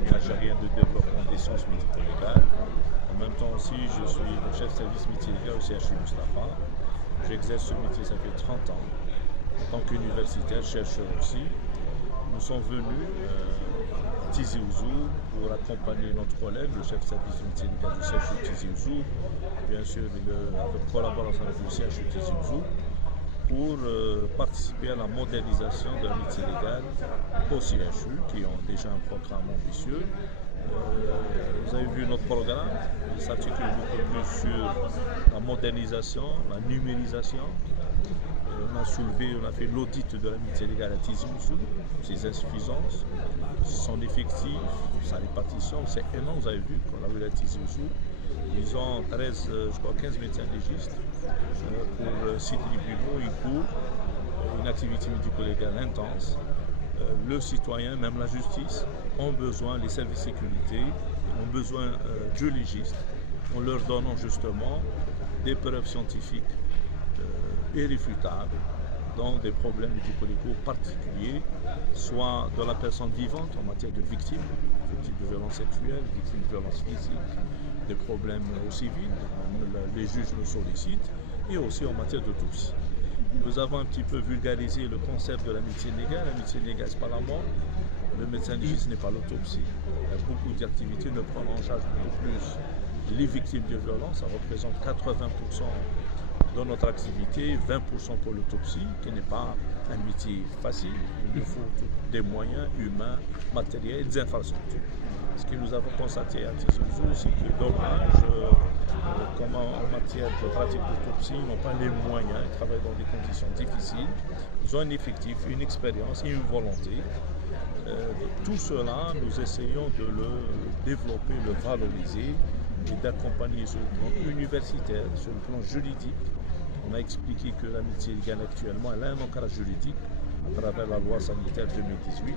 l'Académie algérienne de développement des sciences médico-légales. En même temps aussi, je suis le chef de service métier légal au CHU Mustapha. J'exerce ce métier, ça fait 30 ans. En tant qu'universitaire, chercheur aussi, nous sommes venus à Tizi Ouzou pour accompagner notre collègue, le chef de service métier légal du CHU Tizi Ouzou, bien sûr avec collaboration avec le CHU Tizi Ouzou, pour participer à la modernisation de la métier légale au CHU, qui ont déjà un programme ambitieux. Vous avez vu notre programme, il s'articule beaucoup plus sur la modernisation, la numérisation. On a fait l'audit de la métier légale à Tizi Ouzou, ses insuffisances, son effectif, sa répartition. C'est énorme, vous avez vu, qu'on a vu à Tizi Ouzou. Ils ont 15 médecins légistes pour 6 tribunaux, une cour, une activité médico-légale intense. Le citoyen, même la justice, ont besoin, les services de sécurité, ont besoin de légistes, en leur donnant justement des preuves scientifiques irréfutables dans des problèmes médico-légaux particuliers, soit de la personne vivante en matière de victimes de violences sexuelles, victimes de violences physiques, des problèmes au civil, les juges nous sollicitent, et aussi en matière d'autopsie. Nous avons un petit peu vulgarisé le concept de la médecine légale. La médecine légale, ce n'est pas la mort. Le médecin légiste n'est pas l'autopsie. Il y a beaucoup d'activités ne prennent en charge beaucoup plus les victimes de violences. Ça représente 80% de notre activité, 20% pour l'autopsie, qui n'est pas un métier facile. Il nous faut des moyens humains, matériels, des infrastructures. Ce que nous avons constaté à Tizi Ouzou, c'est que dommage, comme en matière de pratique d'autopsie, ils n'ont pas les moyens, ils travaillent dans des conditions difficiles, ils ont un effectif, une expérience et une volonté. Tout cela, nous essayons de le développer, le valoriser et d'accompagner sur le plan universitaire, sur le plan juridique. On a expliqué que la médecine légale actuellement, elle a un encadrement juridique à travers la loi sanitaire 2018.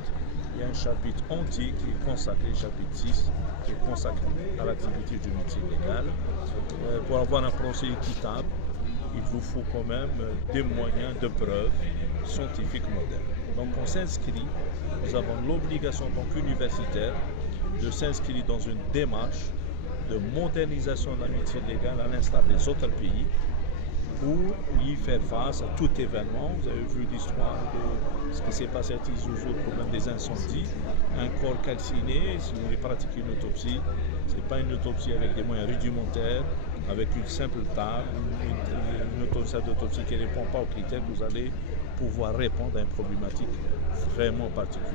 Il y a un chapitre entier qui est consacré, chapitre 6, qui est consacré à l'activité du métier légal. Pour avoir un procès équitable, il vous faut quand même des moyens de preuve scientifiques modernes. Donc on s'inscrit, nous avons l'obligation en tant qu'universitaire de s'inscrire dans une démarche de modernisation de la médecine légale à l'instar des autres pays, pour y faire face à tout événement. Vous avez vu l'histoire de ce qui s'est passé à Tizi Ouzou, le problème des incendies, un corps calciné. Si vous voulez pratiquer une autopsie, ce n'est pas une autopsie avec des moyens rudimentaires, avec une simple table, une autopsie qui ne répond pas aux critères, vous allez pouvoir répondre à une problématique vraiment particulière.